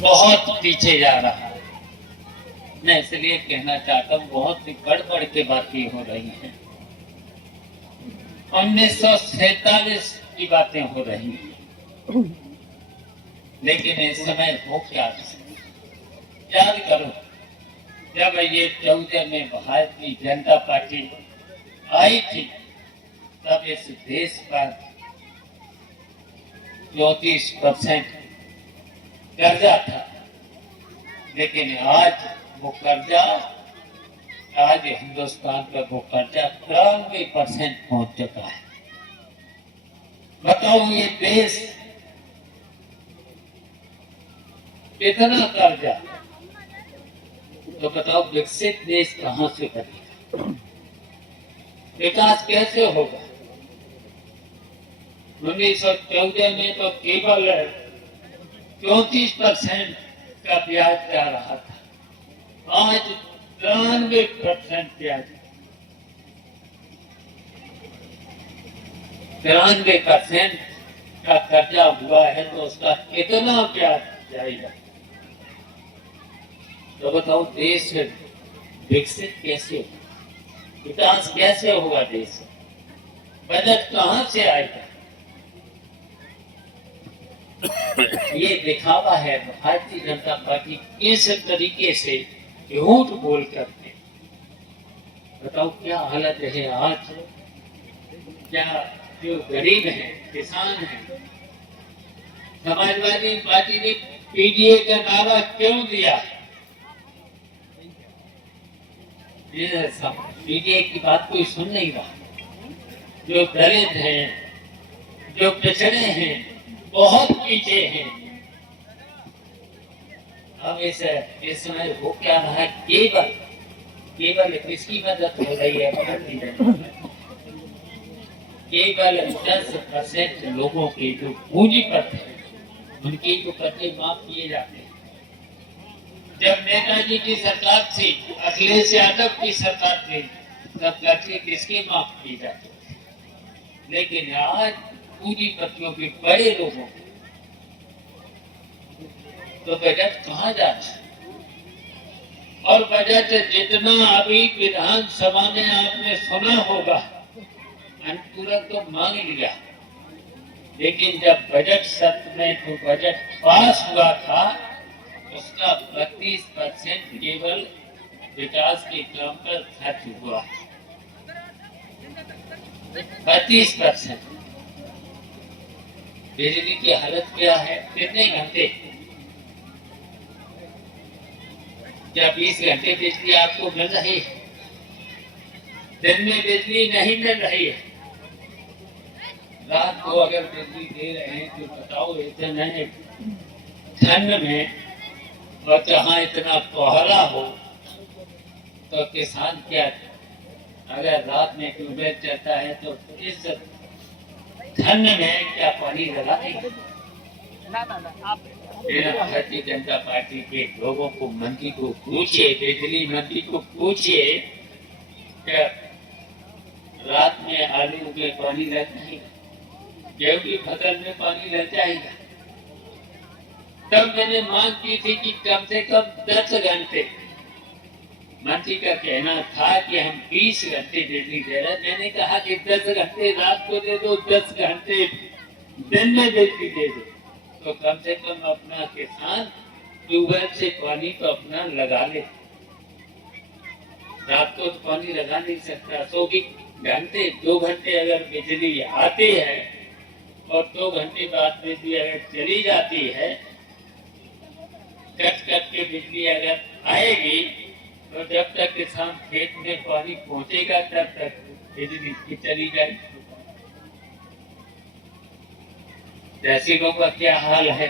बहुत पीछे जा रहा है। मैं इसलिए कहना चाहता हूँ, बहुत ही गड़बड़ के बातें हो रही हैं। 1947 की बातें हो रही हैं, लेकिन इस समय हो क्या याद करो, जब ये 14 में भारतीय जनता पार्टी आई थी, तब इस देश पर 34% कर्जा था। लेकिन आज वो कर्जा, आज हिंदुस्तान का वो कर्जा 93% पहुंच चुका है। बताओ, ये देश इतना कर्जा, तो बताओ विकसित देश कहां से बनेगा? विकास कैसे होगा? 1914 में तो केवल 34% का ब्याज जा रहा था, आज 93% ब्याज। 93% का कर्जा हुआ है, तो उसका कितना ब्याज जाएगा? तो बताओ देश विकसित कैसे होगा? विकास कैसे होगा? देश बजट कहां से आएगा? ये दिखावा है भारतीय जनता पार्टी इस तरीके से झूठ बोल करके। बताओ क्या हालत है आज? क्या जो गरीब हैं, किसान हैं, समाजवादी पार्टी ने पीडीए का नारा क्यों दिया? पीडीए की बात कोई सुन नहीं रहा। जो दलित हैं, जो पिछड़े हैं, बहुत पीछे हैं, अब इस समय हो क्या रहा है? केवल किसकी मदद हो रही है? केवल 10% लोगों के जो पूंजीपति हैं, उनके जो कर्जे माफ किए जाते हैं। जब नेताजी की सरकार थी, अखिलेश यादव की सरकार थी, तब कर्जे किसके माफ किए जाते थे? लेकिन आज पूंजीपतियों के बड़े लोगों तो बजट कहाँ जाता है? और बजट जितना अभी विधानसभा में आपने सुना होगा, अनुपूरक तो मांग लिया, लेकिन जब बजट सत्र में जो बजट पास हुआ था, उसका 32% केवल विकास के काम पर खर्च हुआ। 32%। बिजली की हालत क्या है? कितने घंटे? क्या 20 घंटे बिजली आपको मिल रही है? दिन में बिजली नहीं मिल रही है। रात को अगर बिजली दे रहे हैं तो बताओ, इतने ठंड में और जहाँ इतना कोहरा हो, तो किसान क्या, अगर रात में ट्यूबवेल चलता है तो इस ठंड में क्या पानी लगा देंगे? भारतीय जनता पार्टी के लोगों को, मंत्री को पूछिए, बिजली मंत्री को पूछिए, क्या रात में आलू में पानी लग जाएगा? गेहूं की फसल में पानी लग जाएगा? तब मैंने मांग की थी कि कम से कम 10 घंटे। मंत्री का कहना था कि हम 20 घंटे बिजली दे रहे। मैंने कहा कि 10 घंटे रात को दे दो, 10 घंटे दिन में बिजली दे दो, तो कम से कम अपना किसान ट्यूबवेल से पानी तो अपना लगा ले। रात को तो पानी लगा नहीं सकता। 24 घंटे, 2 घंटे अगर बिजली आती है और 2 घंटे बाद बिजली अगर चली जाती है, कट के बिजली अगर आएगी, तो जब तक किसान खेत में पानी पहुंचेगा तब तक बिजली की चली जाएगी। तहसीलों का क्या हाल है?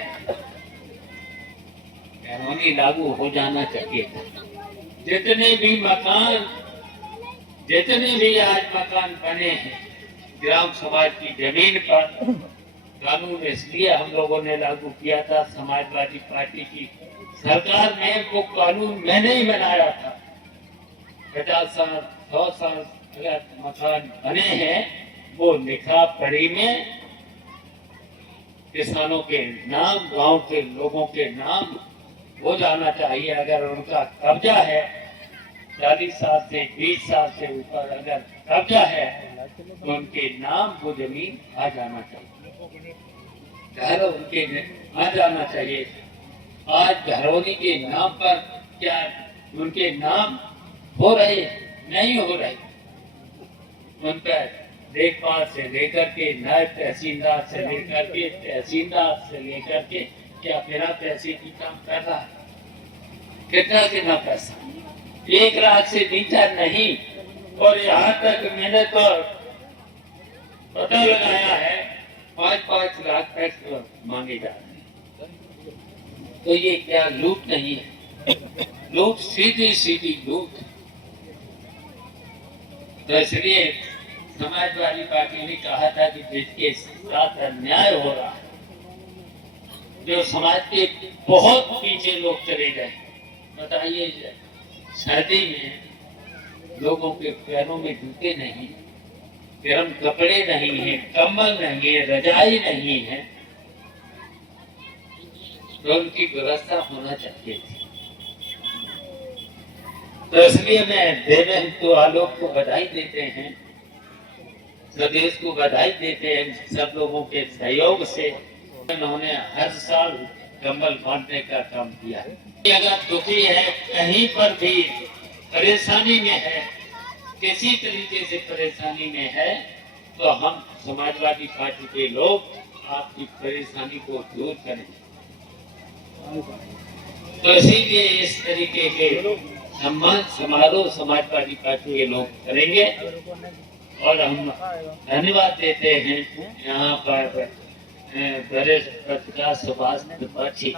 कानूनी लागू हो जाना चाहिए था। जितने भी आज मकान बने हैं ग्राम समाज की जमीन पर, कानून इसलिए हम लोगों ने लागू किया था, समाजवादी पार्टी की सरकार में वो कानून मैंने ही बनाया था। 50 साल 100 साल अगर मकान बने हैं, वो लिखा पढ़ी में किसानों के नाम, गांव के लोगों के नाम हो जाना चाहिए। अगर उनका कब्जा है 40 साल से 20 साल से ऊपर अगर कब्जा है तो उनके नाम वो जमीन आ जाना चाहिए, घर उनके आ जाना चाहिए। आज घरौनी के नाम पर क्या उनके नाम हो रहे नहीं हो रहे, उनका देखभाल से लेकर के नायब तहसीलदार से लेकर के तहसीलदार से लेकर के क्या बिना पैसे की काम कर रहा है? कितना कितना पैसा, 1 लाख से नीचा नहीं। और यहाँ तक मैंने तो पता लगाया है 5-5 लाख तक मांगे जा रहे हैं। तो ये क्या लूट नहीं है? लूट सीधी सीधी लूट। तो इसलिए समाजवादी पार्टी ने कहा था कि जिसके साथ अन्याय हो रहा है, जो समाज के बहुत पीछे लोग चले गए, बताइए सर्दी में लोगों के पैरों में जूते नहीं, गर्म कपड़े नहीं है, कंबल नहीं है, रजाई नहीं है, तो उनकी व्यवस्था होना चाहिए थी। तो इसलिए मैं देव हिंदू आलोक को बधाई देते हैं, स्वदेश को बधाई देते हैं। सब लोगों के सहयोग से उन्होंने हर साल कंबल बांटने का काम किया है। अगर दुखी है, कहीं पर भी परेशानी में है, किसी तरीके से परेशानी में है, तो हम समाजवादी पार्टी के लोग आपकी परेशानी को दूर करें। तो इसीलिए इस तरीके के सम्मान समारोह समाजवादी पार्टी के लोग करेंगे। और हम धन्यवाद देते हैं यहाँ पर वरिष्ठ पत्रकार सुभाष त्रिपाठी,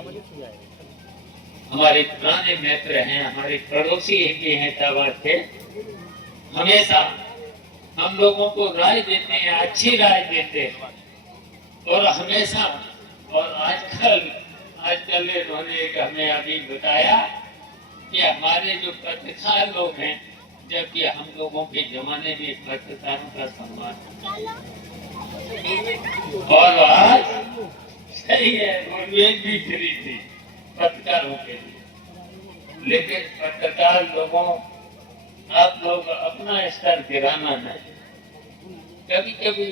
हमारे पुराने मित्र हैं, हमारे पड़ोसी भी हैं तब से, हमेशा हम लोगों को राय देते हैं, अच्छी राय देते हैं। और हमेशा और आजकल इन्होंने हमें अभी बताया कि हमारे जो पत्रकार लोग हैं, जबकि हम लोगों के जमाने में पत्रकारों का सम्मान, और आज सही है नॉनवेज भी फ्री थी पत्रकारों के लिए, लेकिन पत्रकार लोगों आप लोग अपना स्तर गिराना नहीं। कभी कभी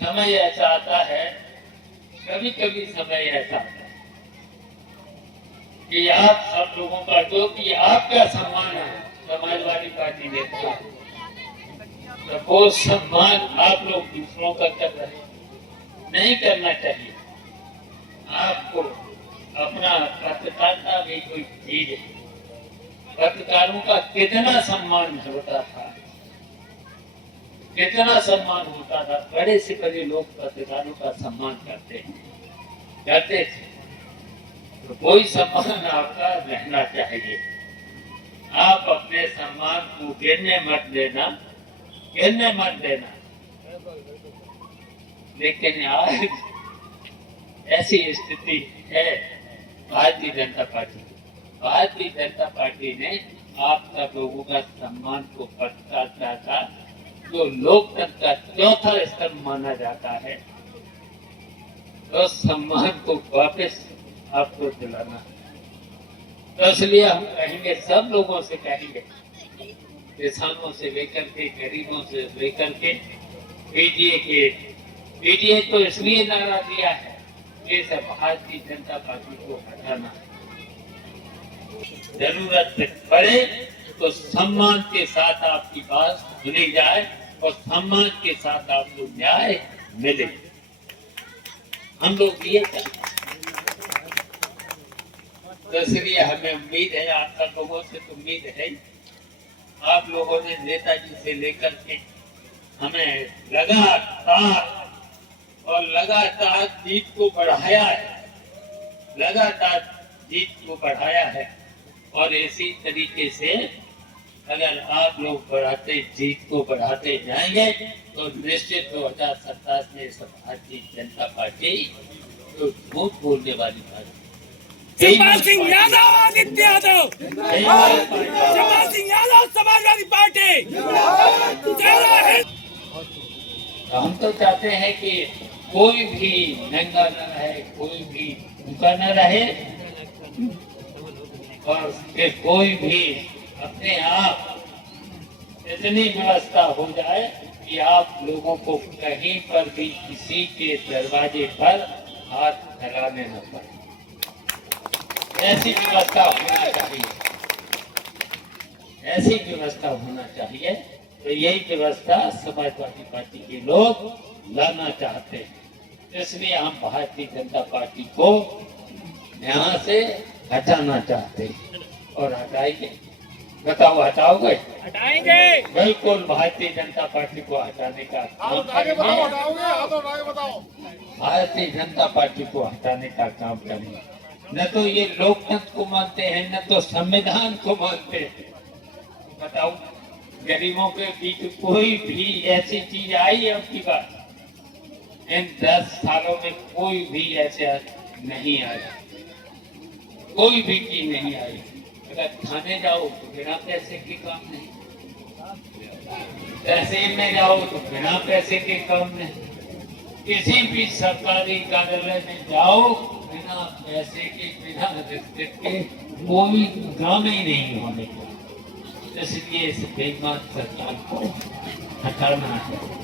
समय ऐसा आता है, कभी कभी समय ऐसा आता है कि आप सब लोगों का जो भी आपका सम्मान है समाजवादी पार्टी ने दिया, तो वो सम्मान आप लोग दूसरों का कर रहे हैं, नहीं करना चाहिए। आपको अपना पत्रकारिता भी कोई चीज है, पत्रकारों का कितना सम्मान होता था, कितना सम्मान होता था। बड़े से बड़े लोग पत्रकारों का सम्मान करते थे, तो कोई सम्मान आपका रहना चाहिए। आप अपने सम्मान को गिरने मत देना। लेकिन आज ऐसी स्थिति है भारतीय जनता पार्टी ने आप सब लोगों का सम्मान को पत्रकारिता का जो लोकतंत्र का चौथा स्तंभ माना जाता है, उस सम्मान को वापस आपको दिलाना है। तो इसलिए हम कहेंगे, सब लोगों से कहेंगे, किसानों से लेकर के गरीबों से लेकर के पीडीए तो इसलिए नारा दिया है कि सब भारतीय जनता पार्टी को हटाना है। जरूरत पड़े तो सम्मान के साथ आपकी बात सुनी जाए और सम्मान के साथ आपको न्याय मिले। हम लोग ये चाहते हैं। तो इसलिए हमें उम्मीद है, आप सब लोगों से तो उम्मीद है, आप लोगों ने नेताजी से लेकर के हमें लगातार जीत को बढ़ाया है, और इसी तरीके से अगर आप लोग जीत को बढ़ाते जाएंगे तो निश्चित 2027 में भारतीय जनता पार्टी तो झूठ बोलने वाली पार्टी। शिवपाल सिंह यादव, आदित्य यादव, शिवपाल सिंह यादव, समाजवादी पार्टी। हम तो चाहते हैं कि कोई भी नंगा न रहे, कोई भी भूखा न रहे, और फिर कोई भी अपने आप इतनी व्यवस्था हो जाए कि आप लोगों को कहीं पर भी किसी के दरवाजे पर हाथ फैलाने न पड़े, ऐसी व्यवस्था होना चाहिए, ऐसी व्यवस्था होना चाहिए। तो यही व्यवस्था समाजवादी पार्टी के लोग लाना चाहते हैं, इसलिए हम भारतीय जनता पार्टी को यहाँ से हटाना चाहते हैं और हटाएंगे। बताओ हटाओगे? हटाएंगे। बिल्कुल भारतीय जनता पार्टी को हटाने का काम करेंगे। भारतीय जनता पार्टी को हटाने का काम करेंगे। न तो ये लोकतंत्र को मानते हैं, न तो संविधान को मानते हैं। बताओ, गरीबों के बीच कोई भी ऐसी चीज आई है आपकी बात? इन 10 सालों में कोई भी ऐसे नहीं आया, कोई भी चीज नहीं आई। अगर थाने जाओ तो बिना पैसे के काम नहीं, तहसील में जाओ तो बिना पैसे के काम नहीं, किसी भी सरकारी कार्यालय में जाओ बिना पैसे के, बिना रिश्वत के कोई काम ही नहीं होने को। इसलिए इस बेईमान सरकार को हटाना है।